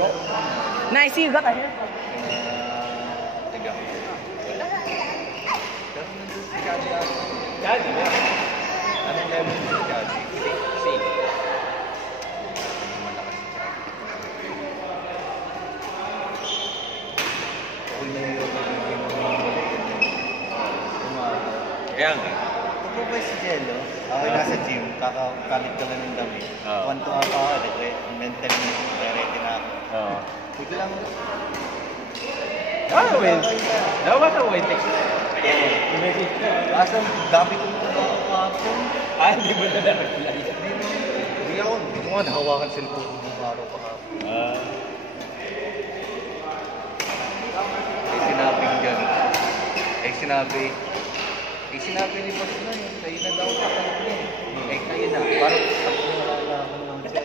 Nice, you got a hair. Tiga. Gaji ba? Anong level si Gaji? C. Malakas si Gaji. Kaya nga. Kung ba si Jello, ako nasa gym, kakakalit ka lang ng dami. Kwantuhan pa ako, mentally ready na ako. Oo. Biglang, well. Dapat ang white text. asa dami kong nakakapon. Hindi mo na na-reply. Hindi ako nga nahawakan cellphone ng araw pa ako. Ay sinabing gano'n. Ay sinabi ni Boss na yun, kayo na daw kakalit niya. Ay kayo na, parang ako nalalaman lang siya.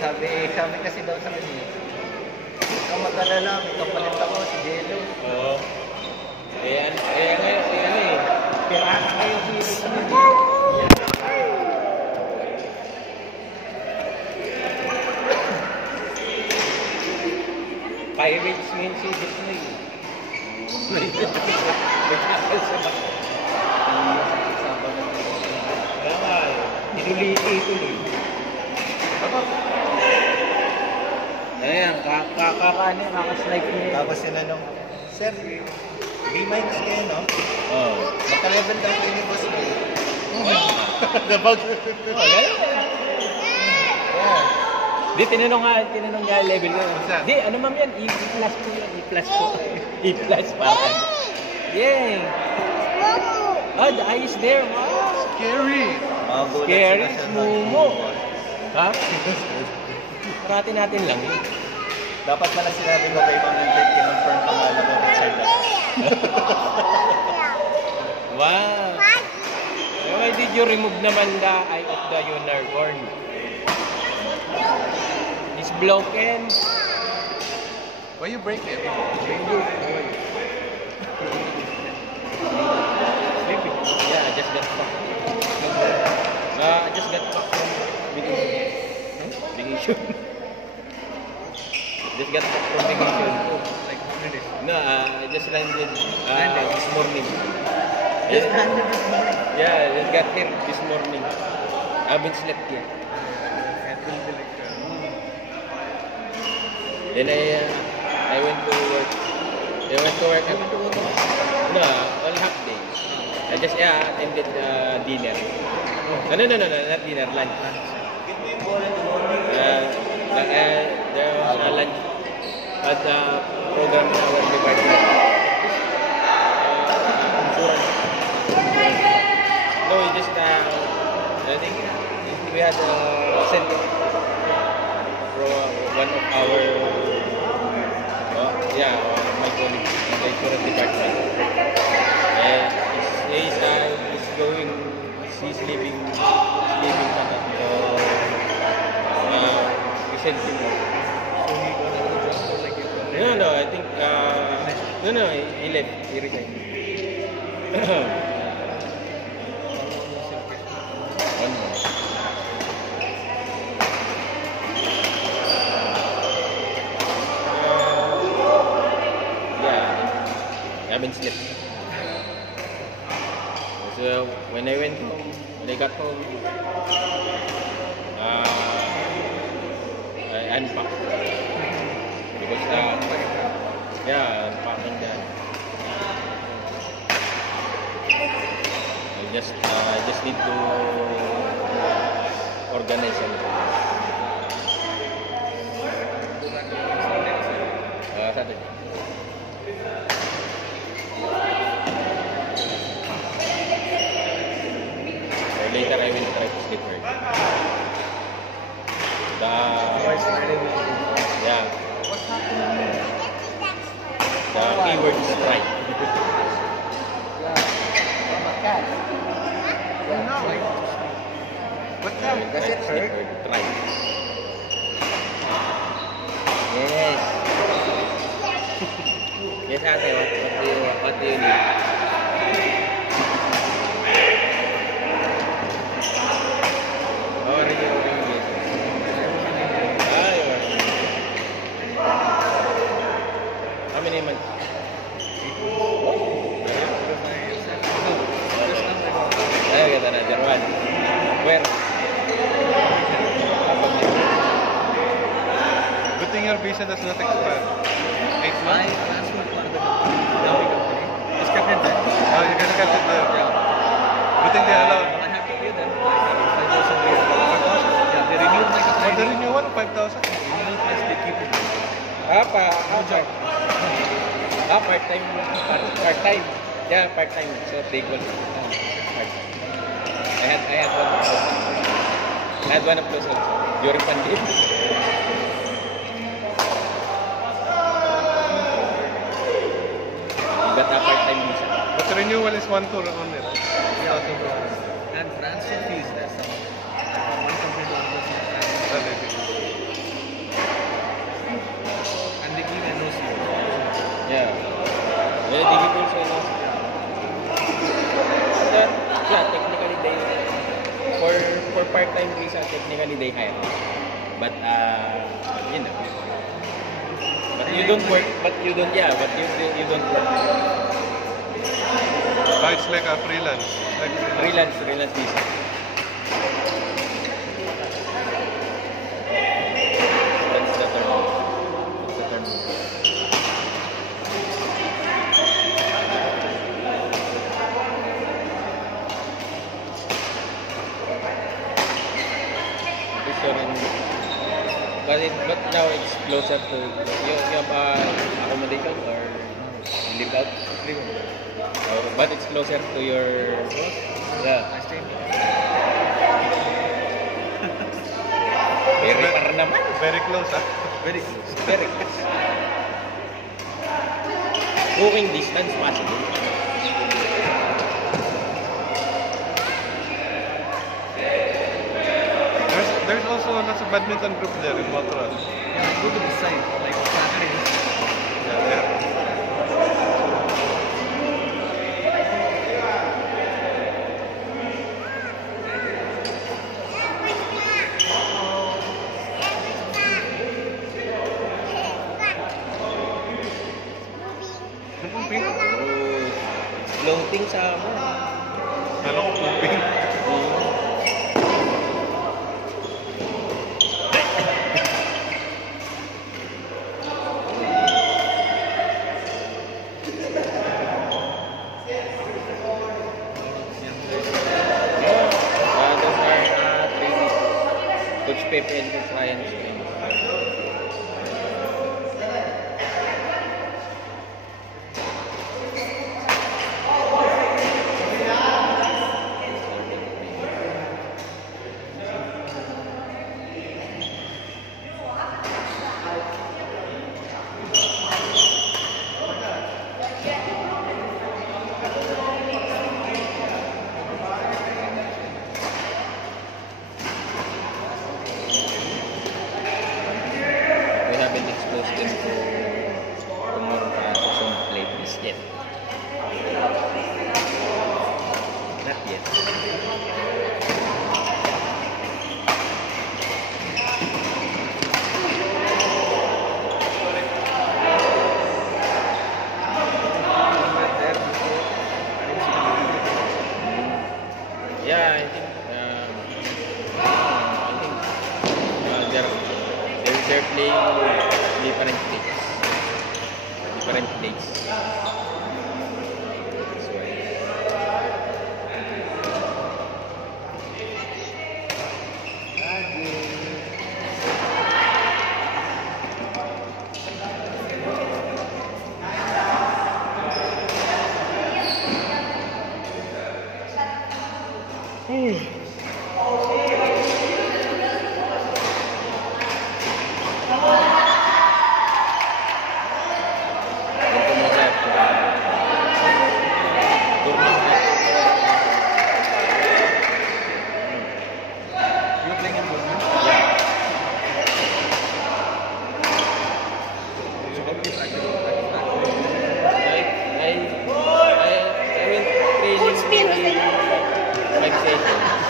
Sabi kasi daw sa kanya, ikaw mag-alala, may kapalit ako si Jello. Oo. Ngayon, Pirata kayo dito. Pirates ngayon si Disney. Inulit. Ayan, kakaslike niya. Tapos sinanong, Sir, B- kayo, no? Oo. Maka-level daw kayo ni Boss May. Nabag. Di, tinanong nga level ko. Di, ano ma'am yan? E-plus po yan. E-plus po. E-plus parang. Yay! Oh, the eye is there. Wow! Scary. Scary. Mumo. Ha? Parati natin lang yun. Dapat pala sinabi ko kay Ma'am Entet, kinonfirm pa nga lang ako Richard. Wow! Why did you remove naman the eye of the unicorn? It's broken. Why you break it? Yeah, I just got back. I just got back from vacation. Just got back from vacation. Like, No, I just landed this morning. just landed this morning. Yeah, I just got here this morning. I haven't slept yet. Then I went to work. No, only half day. I just attended dinner. No, not dinner, lunch. There was a lunch at the program in our department. No, we just I think we had sent from one of our my colleague in the insurance department. And he's leaving recently. No, I think no, he left. He resigned. One more. I haven't slept. So when I went home, when I got home, I unpacked because unpacking that. I just need to organize everything. Saturday. Later I will try to sleep early. The keyword is right. Does it hurt? Right. Yes. Yes, ate. What do you need? How are you doing? visa does not expire. 8 I months? transferred for the Navi company. It's kept it there. Oh, you can cut it there. Yeah. Good thing they allowed. But I have to pay them like 5,000 riyal. 5,000? Yeah, they renewed my For company. the renewal, 5,000? Renewal plus they keep it. Part-time. Part-time. Yeah, part-time. So, they equal. Part-time. I had one of those. I had one of those also. During pandemic. But part-time visa. But the renewal is 1 tour only, right? And transfer fees, that's some. From one company to another. And they give NOC. Yeah. Well, they give also no. Yeah, technically they for part-time visa technically they hire. But you know. But you don't work. But you don't. Yeah. But you don't work. But it's like a freelance. Like Freelance visa. That's the term. That's the term. But now it's closer to you have accommodation or you live out? Oh, but it's closer to your yeah. I stay. Very far naman. very close, huh? Very close. Very close. Walking distance possible. There's also lots of badminton group there in Montreal. Yeah, I go to the site like on Saturdays. Yeah, there. Oh, floating summer. Anong moving? Those are trainees. Coach Pepe and Coach Ryan is trainees. We haven't exposed them to more some players yet. Not yet. There before. Yeah, I think they're playing different places. Different places. That's why. You're playing in tournament? So how do you practice? I went training 5 sessions.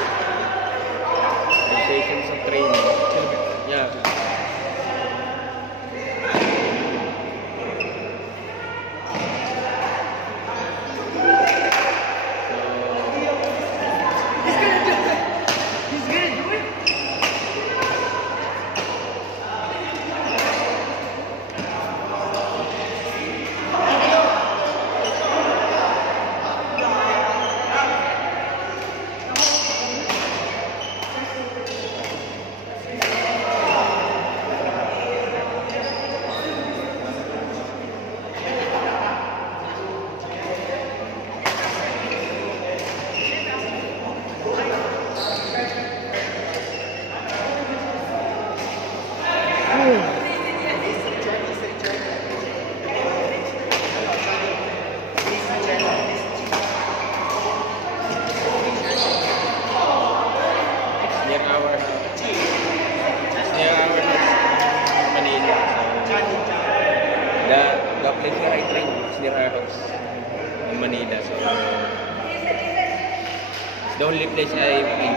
The only place I've been.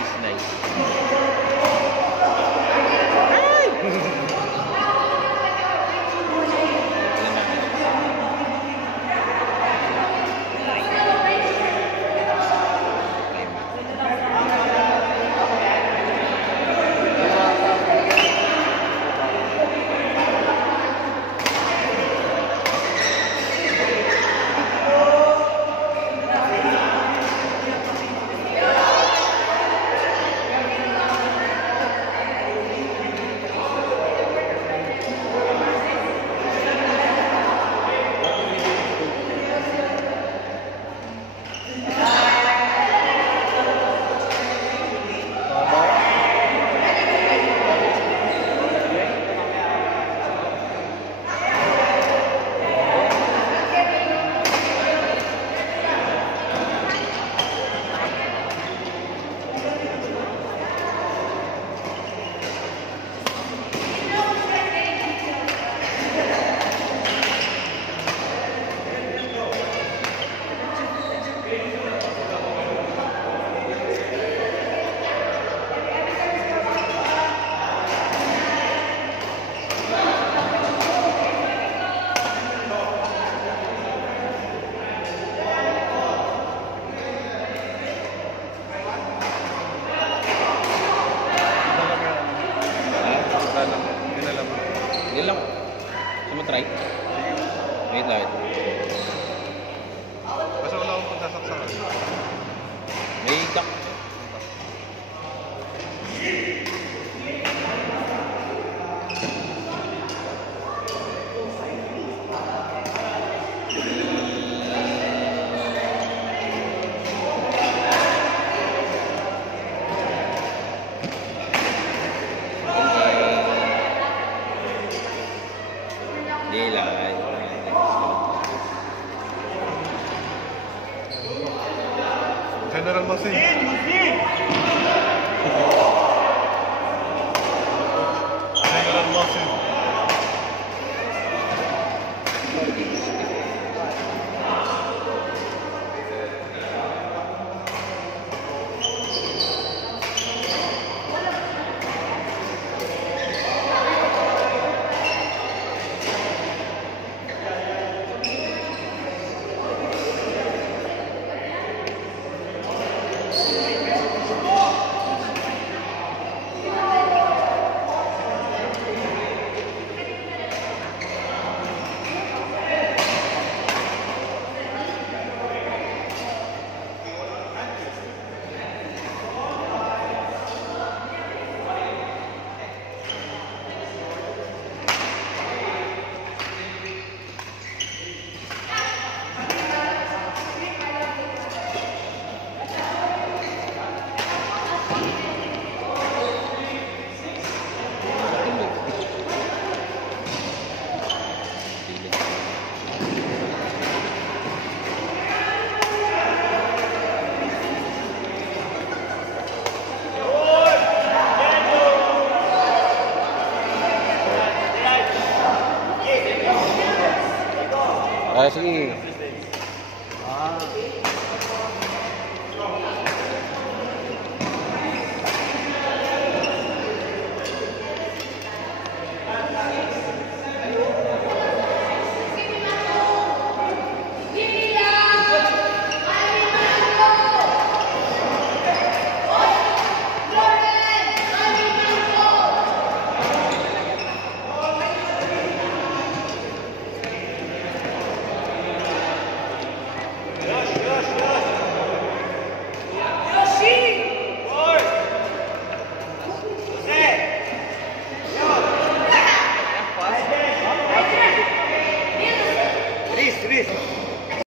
It's nice. Hindi lang. Gusto mo try? Wait lang. Basta wala akong pagsasaksakan. May duck. Hindi lang. General Masin. General Masin. Sige.